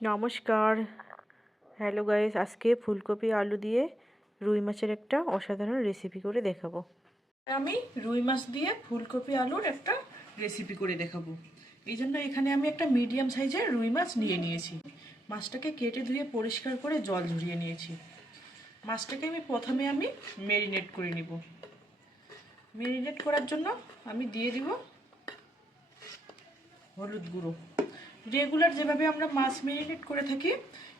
নমস্কার। Hello guys আজকে ফুলকপি আলু দিয়ে রুই মাছের একটা অসাধারণ রেসিপি করে দেখাবো। আমি রুই মাছ দিয়ে ফুলকপি আলুর একটা রেসিপি করে দেখাবো। এই জন্য এখানে আমি একটা মিডিয়াম সাইজের রুই মাছ নিয়ে নিয়েছি। মাছটাকে কেটে ধুয়ে পরিষ্কার করে জল ঝরিয়ে নিয়েছি। মাছটাকে আমি প্রথমে আমি মেরিনেট করে নিব। মেরিনেট করার জন্য আমি দিয়ে দিব হলুদ গুঁড়ো। রেগুলার যেভাবে আমরা মাছ মেরিনেট করে থাকি,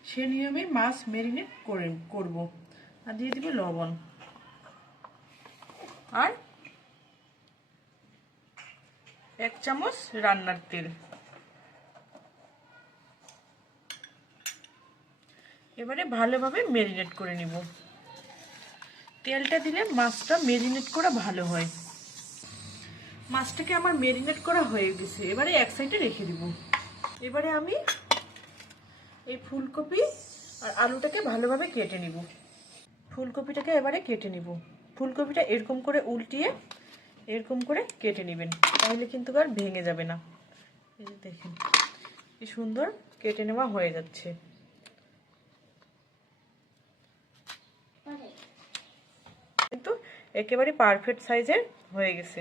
সে নিয়মে মাছ মেরিনেট করে, করব। আর দিয়ে দিব লবণ। আর এক চামচ রান্নার তেল। এবারে ভালোভাবে মেরিনেট করে নিব। তেলটা দিলে মাছটা মেরিনেট করা ভালো হয়। মাছটাকে আমার মেরিনেট করা হয়ে গেছে। এবারে এক সাইডে রেখে দিব। এবারে আমি এই ফুলকপি আর আলুটাকে ভালোভাবে কেটে নিব। ফুলকপিটাকে এবারে কেটে নিব। ফুলকপিটা এরকম করে উল্টিয়ে এরকম করে কেটে নেবেন, তাহলে কিন্তু আর ভেঙে যাবে না। এই যে দেখেন, কি সুন্দর কেটে নেওয়া হয়ে যাচ্ছে। কিন্তু একেবারে পারফেক্ট সাইজের হয়ে গেছে।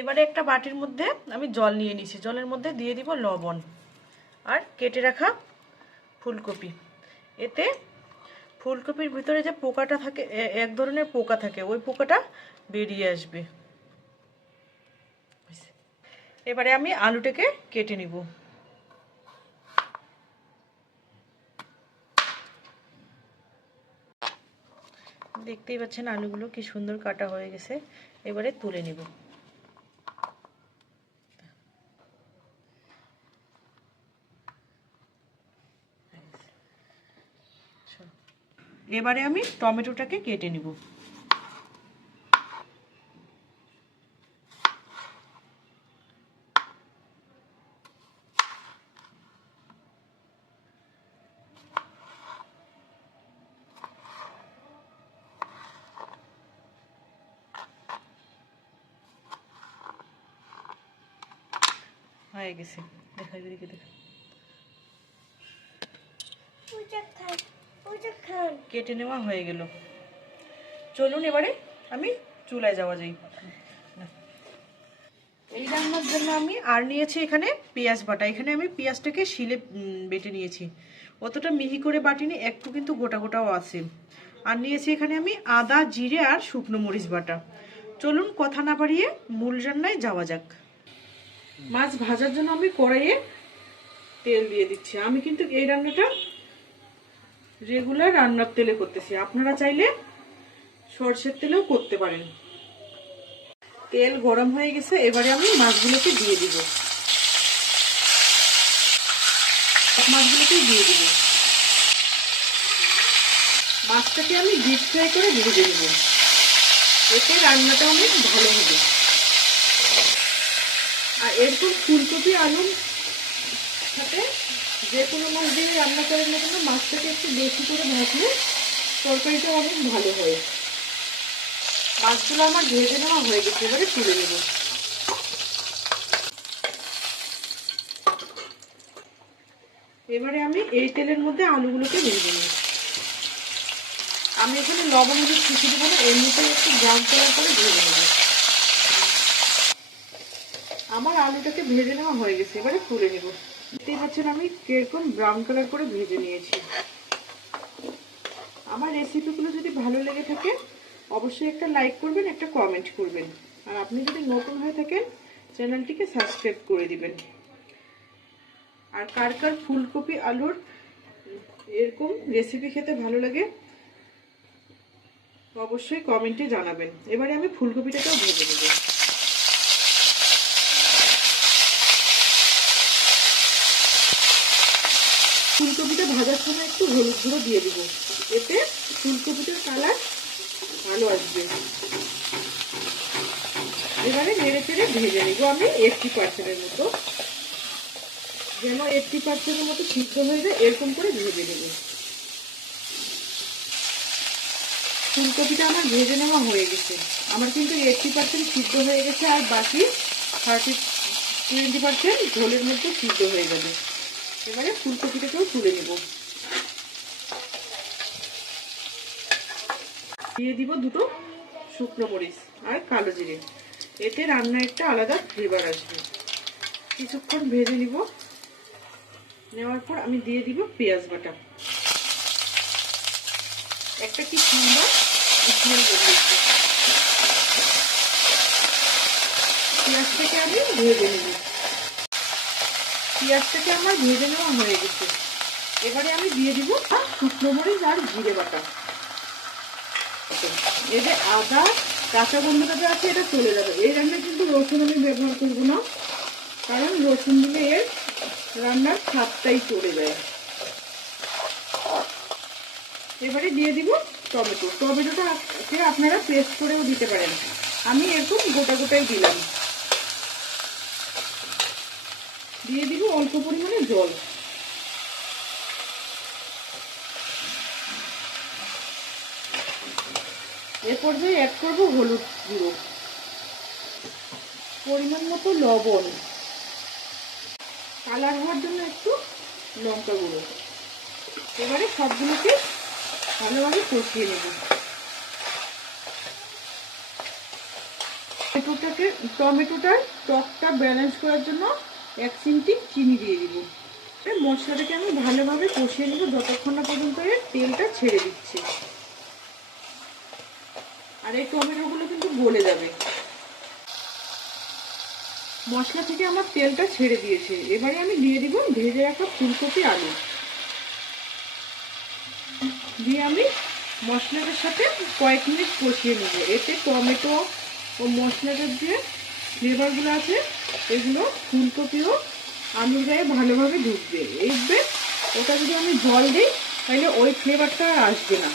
এবারে একটা বাটির মধ্যে আমি জল নিয়ে নিছি জলের মধ্যে দিয়ে দিব লবণ আর কেটে রাখা ফুলকপি। এতে ফুলকপির ভিতরে যে পোকাটা থাকে এক ধরনের পোকা থাকে, ওই পোকাটা বেরিয়ে আসবে। এবারে আমি আলুটাকে কেটে নিব। দেখতেই পাচ্ছেন আলুগুলো কি সুন্দর কাটা হয়ে গেছে। এবারে তুলে নিব। এবারে আমি টমেটোটাকে কেটে নিব। হয়ে গেছে। দেখা দিকে দেখা। কেটে নেওয়া হয়ে গেল। চলুন এবারে আমি চুলায় যাওয়া যাই। এই রান্নার জন্য আমি আর নিয়েছি এখানে পেঁয়াজ বাটা। এখানে আমি পেঁয়াজটাকে শিলে বেটে নিয়েছি। অতটা মিহি করে বাটিনি, একটু কিন্তু গোটা গোটাও আছে। আর নিয়েছি এখানে আমি আদা, জিরে আর শুকনো মরিচ বাটা। চলুন কথা না বাড়িয়ে মূল রান্নায় যাওয়া যাক। মাছ ভাজার জন্য আমি কড়াইয়ে তেল দিয়ে দিচ্ছি। আমি কিন্তু এই রান্নাটা রেগুলার রান্নার তেলে করতেছি। আপনারা চাইলে সর্ষের তেলেও করতে পারেন। তেল গরম হয়ে গেছে, এবারে আমি মাছগুলোকে দিয়ে দিব। মাছগুলোকে দিয়ে দিব। মাছটাকে আমি ডিপ ফ্রাই করে ভেজে নেব এতে রান্নাটা অনেক ভালো হবে। আর এরপর ফুলকপি, আলুর সাথে যে কোনো মাছ দিয়ে রান্না করার না কেন মাছটাকে একটু বেশি করে ভাজলে তরকারিটা অনেক ভালো হয়। মাছগুলো আমার ভেজে নেওয়া হয়ে গেছে, এবারে তুলে নেব। এবারে আমি এই তেলের মধ্যে আলুগুলোকে ভেজে নিই আমি এখানে লবণ দিয়ে কিছু দেবো না, এমনিতেই একটু ব্রাউন কালার করে ভেজে নেব আমার আলুটাকে ভেজে নেওয়া হয়ে গেছে, এবারে তুলে নেব। দেখতেই পাচ্ছেন আমি কীরকম ব্রাউন কালার করে ভেজে নিয়েছি। আমার রেসিপিগুলো যদি ভালো লেগে থাকে, অবশ্যই একটা লাইক করবেন, একটা কমেন্ট করবেন। আর আপনি যদি নতুন হয়ে থাকেন, চ্যানেলটিকে সাবস্ক্রাইব করে দিবেন। আর কার কার ফুলকপি, আলুর এরকম রেসিপি খেতে ভালো লাগে, অবশ্যই কমেন্টে জানাবেন। এবারে আমি ফুলকপিটাকেও ভেজে নেব। সময় একটু হলুদ গুঁড়ো দিয়ে দিব। এতে ফুলকপিটার কালার ভালো আসবে। এবারে নেড়ে চেড়ে ভেজে নিব আমি এইটটি পার্সেন্টের মতো। যেন এইটটি পার্সেন্টের মতো সিদ্ধ হয়ে যায়, এরকম করে ভেজে নেব। ফুলকপিটা আমার ভেজে নেওয়া হয়ে গেছে। আমার কিন্তু এইটটি পার্সেন্ট সিদ্ধ হয়ে গেছে আর বাকি থার্টি টোয়েন্টি পার্সেন্ট ঝোলের মধ্যে সিদ্ধ হয়ে যাবে। এবারে ফুলকপিটাকেও তুলে নেব। দিয়ে দিব দুটো শুকনো মরিচ আর কালো জিরে। এতে রান্না একটা আলাদা ফ্লেভার আসবে। কিছুক্ষণ ভেজে নিব। নেওয়ার পর আমি দিয়ে দিব পেঁয়াজ বাটা। একটা কি সুন্দর স্মেল বেরিয়েছে পেঁয়াজটাকে আমি ভেজে নেব। পেঁয়াজটাকে আমার ভেজে নেওয়া হয়ে গেছে। এবারে আমি দিয়ে দিব শুকনো মরিচ আর জিরে বাটা। এই যে আদা, কাঁচা গন্ধটা যে আছে, এটা চলে যাবে। এই রান্নায় কিন্তু রসুন আমি ব্যবহার করব না, কারণ রসুন দিলে এর রান্নার স্বাদটাই চলে যায়। এবারে দিয়ে দিব টমেটো। টমেটোটা কে আপনারা পেস্ট করেও দিতে পারেন। আমি এরকম গোটা গোটাই দিলাম। দিয়ে দিব অল্প পরিমাণে জল। এ পর্যায়ে অ্যাড করব, হলুদ গুঁড়ো। পরিমাণ মতো লবণ। কালার হওয়ার জন্য একটু লঙ্কা গুঁড়ো। এবারে সবগুলোকে ভালোভাবে কষিয়ে নেব। টমেটোটাকে, টমেটোটার টকটা ব্যালেন্স করার জন্য এক চিমটি চিনি দিয়ে দিব। মশলাটাকে আমি ভালোভাবে কষিয়ে নেব, যতক্ষণ না পর্যন্ত তেলটা ছেড়ে দিচ্ছে। আর এই টমেটোগুলো কিন্তু গলে যাবে। মশলা থেকে আমার তেলটা ছেড়ে দিয়েছে। এবারে আমি দিয়ে দিব ভেজে রাখা ফুলকপি আলু। দিয়ে আমি মশলাটার সাথে কয়েক মিনিট কষিয়ে নেব। এতে টমেটো ও মশলাটার যে ফ্লেভারগুলো আছে, এগুলো ফুলকপিও আলুর গায়ে ভালোভাবে ঢুকবে। এইভাবে ওটা যদি আমি জল দিই, তাহলে ওই ফ্লেভারটা আর আসবে না।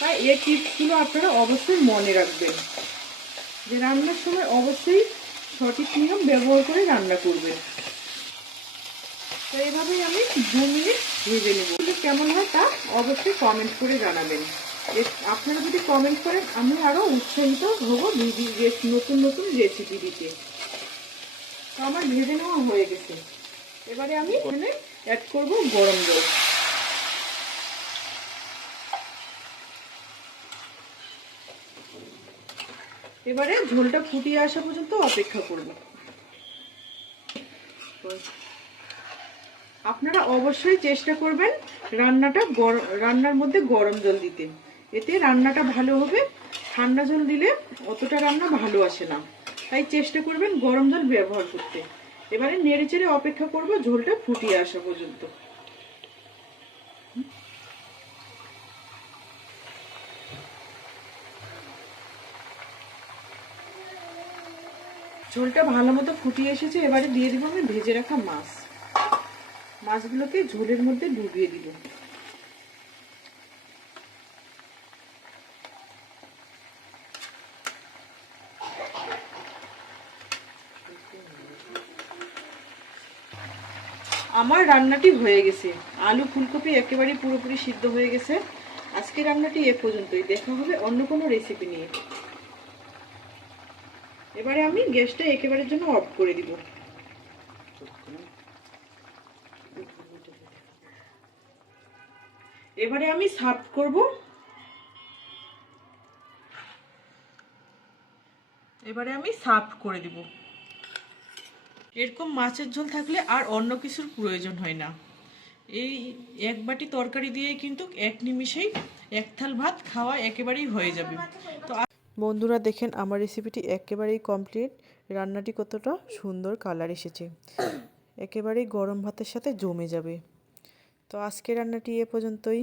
তাই এই টিপসগুলো আপনারা অবশ্যই মনে রাখবেন। যে রান্নার সময় অবশ্যই সঠিক নিয়ম ব্যবহার করে রান্না করবেন। তো এইভাবেই আমি দু মিনিট ভেজে নেব। কেমন হয় তা অবশ্যই কমেন্ট করে জানাবেন। আপনারা যদি কমেন্ট করেন, আমি আরও উৎসাহিত হব নতুন নতুন রেসিপি দিতে। তো আমার ভেজে নেওয়া হয়ে গেছে। এবারে আমি এখানে অ্যাড করব গরম জল। এবারে ঝোলটা ফুটিয়ে আসা পর্যন্ত অপেক্ষা করব। আপনারা অবশ্যই চেষ্টা করবেন রান্নাটা রান্নার মধ্যে গরম জল দিতে। এতে রান্নাটা ভালো হবে। ঠান্ডা জল দিলে অতটা রান্না ভালো আসে না। তাই চেষ্টা করবেন গরম জল ব্যবহার করতে। এবারে নেড়ে চেড়ে অপেক্ষা করব ঝোলটা ফুটিয়ে আসা পর্যন্ত। ঝোলটা ভালো মতো ফুটিয়ে এসেছে, এবারে দিয়ে দিব আমি ভেজে রাখা মাছ। মাছগুলোকে ঝোলের মধ্যে ডুবিয়ে দিব। আমার রান্নাটি হয়ে গেছে। আলু ফুলকপি একেবারে পুরোপুরি সিদ্ধ হয়ে গেছে। আজকে রান্নাটি এ পর্যন্তই। দেখা হবে অন্য কোনো রেসিপি নিয়ে। এবারে আমি গ্যাসটা একেবারের জন্য অফ করে দিব। এবারে আমি সার্ভ করব। এবারে আমি সার্ভ করে দিব। এরকম মাছের ঝোল থাকলে আর অন্য কিছুর প্রয়োজন হয় না। এই এক বাটি তরকারি দিয়ে কিন্তু এক নিমিষেই এক থাল ভাত খাওয়া একেবারেই হয়ে যাবে। তো বন্ধুরা দেখেন আমার রেসিপিটি একেবারেই কমপ্লিট রান্নাটি কতটা সুন্দর কালার এসেছে একেবারেই গরম ভাতের সাথে জমে যাবে তো আজকে রান্নাটি এ পর্যন্তই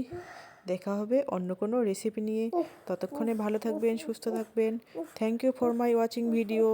দেখা হবে অন্য কোনো রেসিপি নিয়ে ততক্ষণে ভালো থাকবেন সুস্থ থাকবেন thank you for my watching video